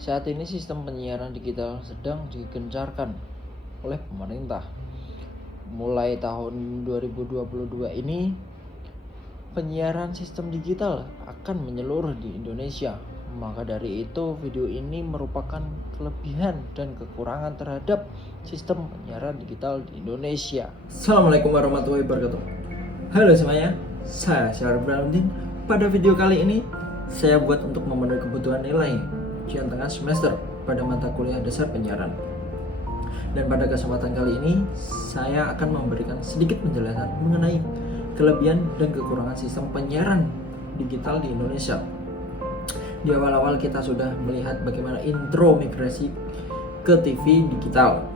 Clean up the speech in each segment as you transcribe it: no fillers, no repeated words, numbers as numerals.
Saat ini sistem penyiaran digital sedang digencarkan oleh pemerintah. Mulai tahun 2022 ini, penyiaran sistem digital akan menyeluruh di Indonesia. Maka dari itu, video ini merupakan kelebihan dan kekurangan terhadap sistem penyiaran digital di Indonesia. Assalamualaikum warahmatullahi wabarakatuh. Halo semuanya, saya Syarif Brandin. Pada video kali ini, saya buat untuk memenuhi kebutuhan nilai ujian tengah semester pada mata kuliah dasar penyiaran. Dan pada kesempatan kali ini, saya akan memberikan sedikit penjelasan mengenai kelebihan dan kekurangan sistem penyiaran digital di Indonesia. Di awal-awal kita sudah melihat bagaimana intro migrasi ke TV digital.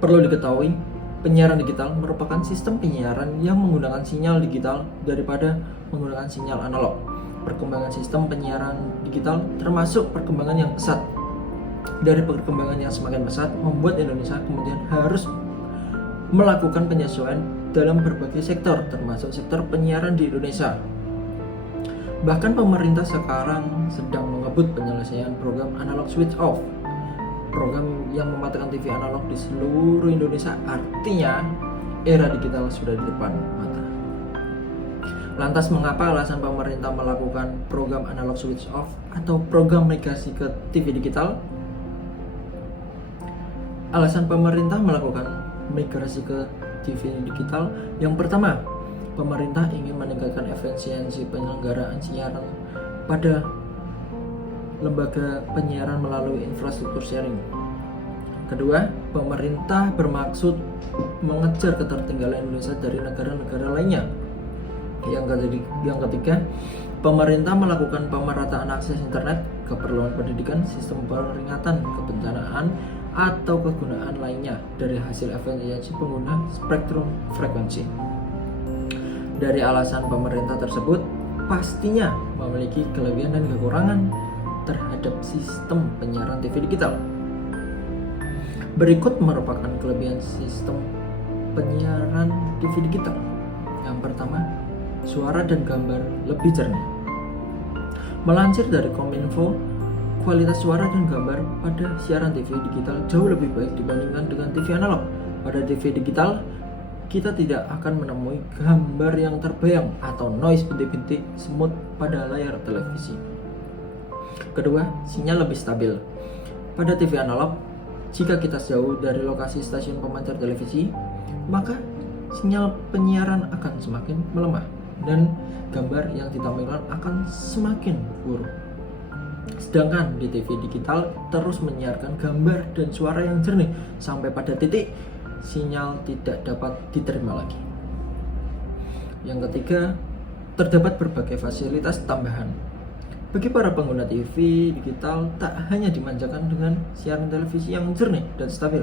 Perlu diketahui, penyiaran digital merupakan sistem penyiaran yang menggunakan sinyal digital daripada menggunakan sinyal analog. Perkembangan sistem penyiaran digital termasuk perkembangan yang pesat. Dari perkembangan yang semakin pesat, membuat Indonesia kemudian harus melakukan penyesuaian dalam berbagai sektor, termasuk sektor penyiaran di Indonesia. Bahkan pemerintah sekarang sedang mengebut penyelesaian program analog switch off, program yang mematikan TV analog di seluruh Indonesia. Artinya, era digital sudah di depan mata. Lantas mengapa alasan pemerintah melakukan program analog switch off atau program migrasi ke TV digital? Alasan pemerintah melakukan migrasi ke TV digital yang pertama, pemerintah ingin meningkatkan efisiensi penyelenggaraan siaran pada lembaga penyiaran melalui infrastruktur sharing. Kedua, pemerintah bermaksud mengejar ketertinggalan Indonesia dari negara-negara lainnya. Yang ketiga, pemerintah melakukan pemerataan akses internet, keperluan pendidikan, sistem peringatan kebencanaan, atau kegunaan lainnya dari hasil efisiensi pengguna spektrum frekuensi. Dari alasan pemerintah tersebut, pastinya memiliki kelebihan dan kekurangan terhadap sistem penyiaran TV digital. Berikut merupakan kelebihan sistem penyiaran TV digital. Yang pertama, suara dan gambar lebih jernih. Melansir dari Kominfo, kualitas suara dan gambar pada siaran TV digital jauh lebih baik dibandingkan dengan TV analog. Pada TV digital, kita tidak akan menemui gambar yang terbayang atau noise bintik-bintik semut pada layar televisi. Kedua, sinyal lebih stabil. Pada TV analog, jika kita jauh dari lokasi stasiun pemancar televisi, maka sinyal penyiaran akan semakin melemah dan gambar yang ditampilkan akan semakin buruk. Sedangkan di TV digital terus menyiarkan gambar dan suara yang jernih sampai pada titik sinyal tidak dapat diterima lagi. Yang ketiga, terdapat berbagai fasilitas tambahan. Bagi para pengguna TV digital, tak hanya dimanjakan dengan siaran televisi yang jernih dan stabil,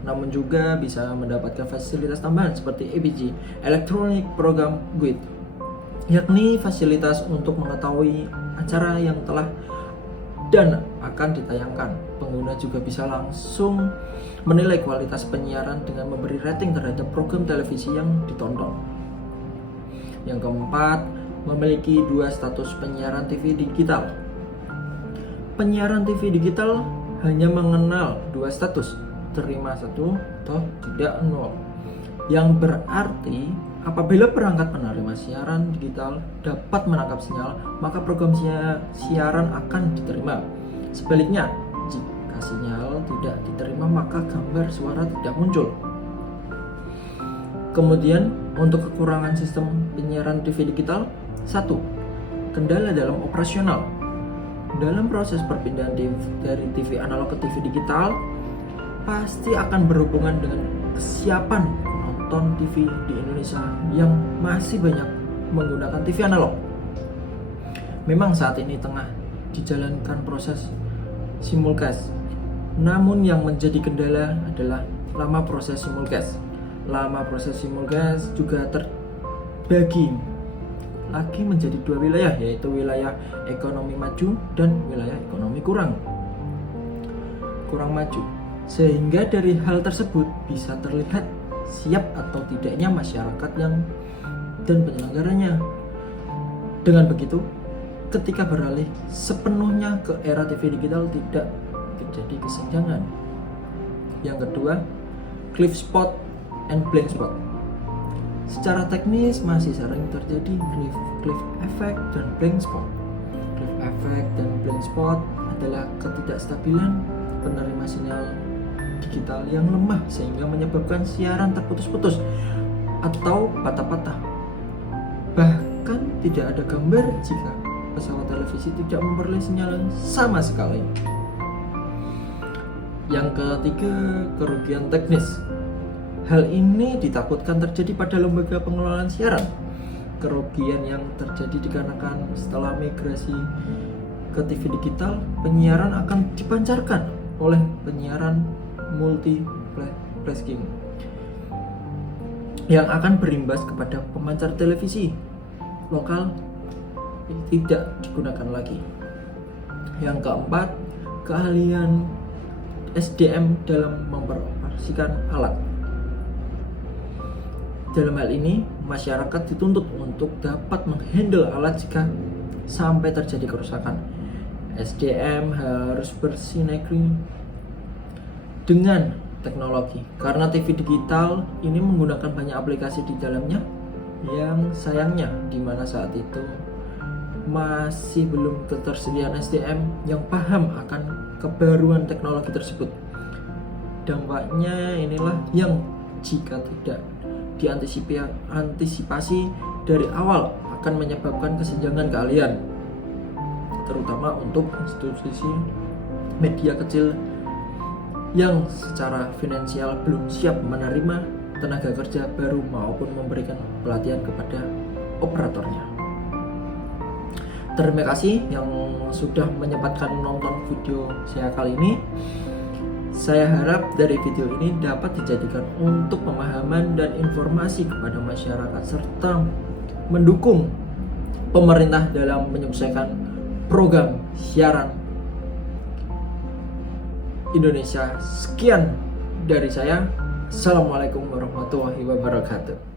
namun juga bisa mendapatkan fasilitas tambahan seperti EPG, Electronic Program Guide, yakni fasilitas untuk mengetahui acara yang telah dan akan ditayangkan. Pengguna juga bisa langsung menilai kualitas penyiaran dengan memberi rating terhadap program televisi yang ditonton. Yang keempat, memiliki dua status penyiaran TV digital. Penyiaran TV digital hanya mengenal dua status, terima 1 atau tidak 0. Yang berarti apabila perangkat penerima siaran digital dapat menangkap sinyal, maka program siaran akan diterima. Sebaliknya, jika sinyal tidak diterima, maka gambar suara tidak muncul. Kemudian, untuk kekurangan sistem penyiaran TV digital, 1. Kendala dalam operasional. Dalam proses perpindahan dari TV analog ke TV digital, pasti akan berhubungan dengan kesiapan penonton TV di Indonesia yang masih banyak menggunakan TV analog. Memang saat ini tengah dijalankan proses simulcast, namun yang menjadi kendala adalah lama proses simulcast. Lama proses simulcast juga terbagi lagi menjadi dua wilayah, yaitu wilayah ekonomi maju dan wilayah ekonomi kurang maju. Sehingga dari hal tersebut bisa terlihat siap atau tidaknya masyarakat dan penyelenggaranya. Dengan begitu, ketika beralih sepenuhnya ke era TV digital tidak terjadi kesenjangan. Yang kedua, cliff spot and blank spot. Secara teknis masih sering terjadi cliff effect dan blank spot. Cliff effect dan blank spot adalah ketidakstabilan penerima sinyal digital yang lemah sehingga menyebabkan siaran terputus-putus atau patah-patah. Bahkan tidak ada gambar jika pesawat televisi tidak memperoleh sinyal sama sekali. Yang ketiga, kerugian teknis. Hal ini ditakutkan terjadi pada lembaga pengelolaan siaran. Kerugian yang terjadi dikarenakan setelah migrasi ke TV digital, penyiaran akan dipancarkan oleh penyiaran multiplexing yang akan berimbas kepada pemancar televisi lokal tidak digunakan lagi. Yang keempat, keahlian SDM dalam mengoperasikan alat. Dalam hal ini, masyarakat dituntut untuk dapat menghandle alat jika sampai terjadi kerusakan. SDM harus bersinergi dengan teknologi karena TV digital ini menggunakan banyak aplikasi di dalamnya yang sayangnya di mana saat itu masih belum ketersediaan SDM yang paham akan kebaruan teknologi tersebut. Dampaknya inilah yang jika tidak diantisipasi dari awal akan menyebabkan kesenjangan keahlian, terutama untuk institusi media kecil yang secara finansial belum siap menerima tenaga kerja baru maupun memberikan pelatihan kepada operatornya. Terima kasih yang sudah menyempatkan menonton video saya kali ini. Saya harap dari video ini dapat dijadikan untuk pemahaman dan informasi kepada masyarakat serta mendukung pemerintah dalam menyelesaikan program siaran Indonesia. Sekian dari saya. Assalamualaikum warahmatullahi wabarakatuh.